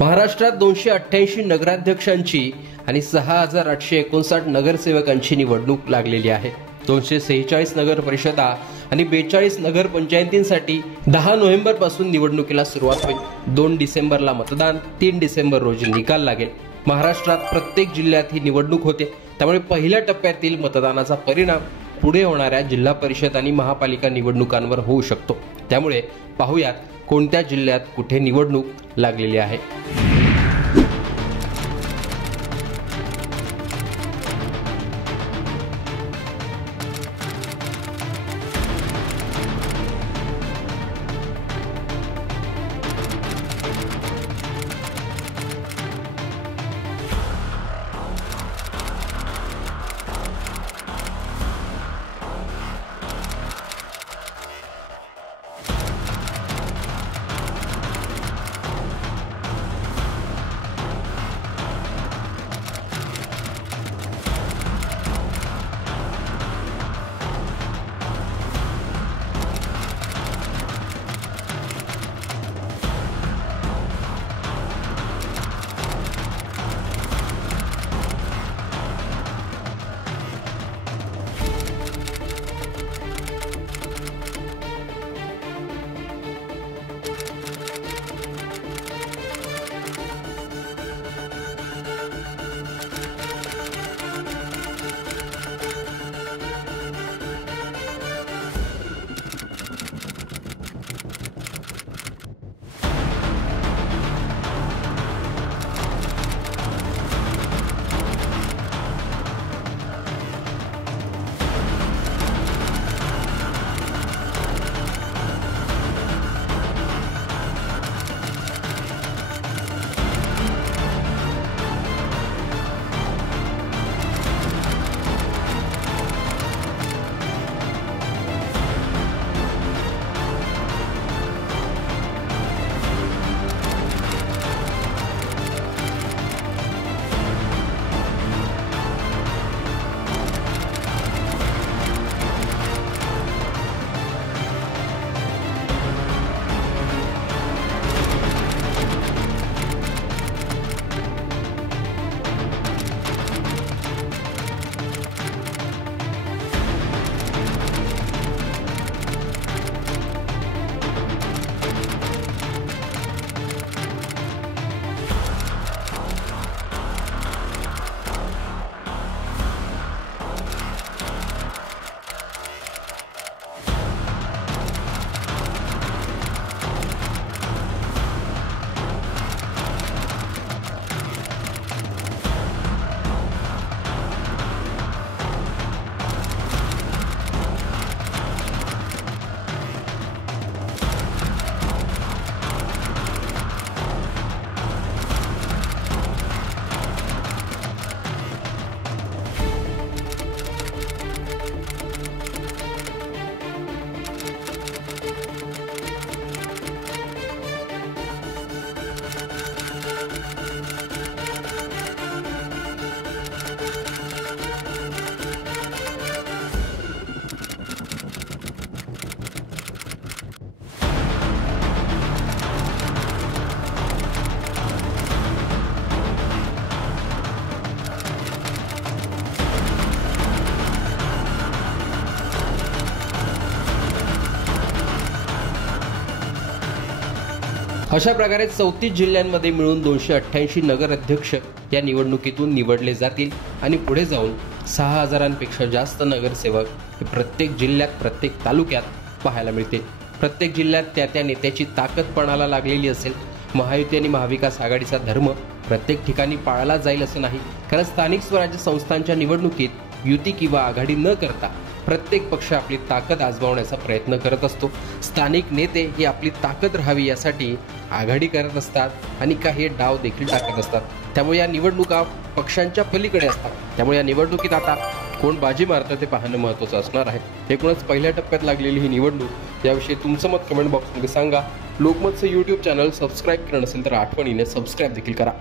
महाराष्ट्रात 288 नगराध्यक्षांची आणि 6859 नगरसेवकांची निवडणूक लागलेली आहे। 246 नगर परिषदा आणि 42 नगर पंचायतींसाठी 10 नोव्हेंबर पासून निवडणुकीला सुरुवात होईल। 2 डिसेंबरला मतदान, 3 डिसेंबर रोजी निकाल लागेल। महाराष्ट्रात प्रत्येक जिल्ह्यात ही निवडणूक होते, त्यामुळे पहिल्या टप्प्यातील मतदानाचा परिणाम पुढे होणाऱ्या जिल्हा परिषद आणि महापालिका निवडणुकांवर होऊ शकतो। त्यामुळे पाहूयात कोणत्या जिल्ह्यात कुठे निवडणूक लागलेली आहे। अशा प्रकारे 34 जिल्ह्यांमध्ये मिळून 288 नगर अध्यक्ष या निवडणुकीतून निवडले जातील आणि पुढे जाऊन 6000पेक्षा जास्त नगरसेवक हे प्रत्येक जिल्ह्यात, प्रत्येक तालुक्यात पाहायला मिळतील। प्रत्येक जिल्ह्यात त्या नेत्याची ताकद पणाला लागलेली असेल। महायुती आणि महाविकास आघाडीचा धर्म प्रत्येक ठिकाणी पाळला जाईल असं नाही, कारण स्थानिक स्वराज्य संस्थांच्या निवडणुकीत युती किंवा आघाडी न करता प्रत्येक पक्ष आपली ताकद आजमावण्याचा प्रयत्न करत असतो। स्थानिक नेते ही आपली ताकद राहावी यासाठी आघाडी करत असतात आणि काही डाव देखील टाकत असतात। त्यामुळे या निवडणुका पक्षांच्या पलीकडे असतात। त्यामुळे या निवडणुकीत आता कोण बाजी मारतं ते पाहणं महत्त्वाचं असणार आहे। एकूणच पहिल्या टप्प्यात लागलेली ही निवडणूक याविषयी तुमचं मत कमेंट बॉक्समध्ये सांगा। लोकमतचं YouTube चॅनल सबस्क्राईब केलं नसेल तर आठवणीने सबस्क्राईब देखील करा।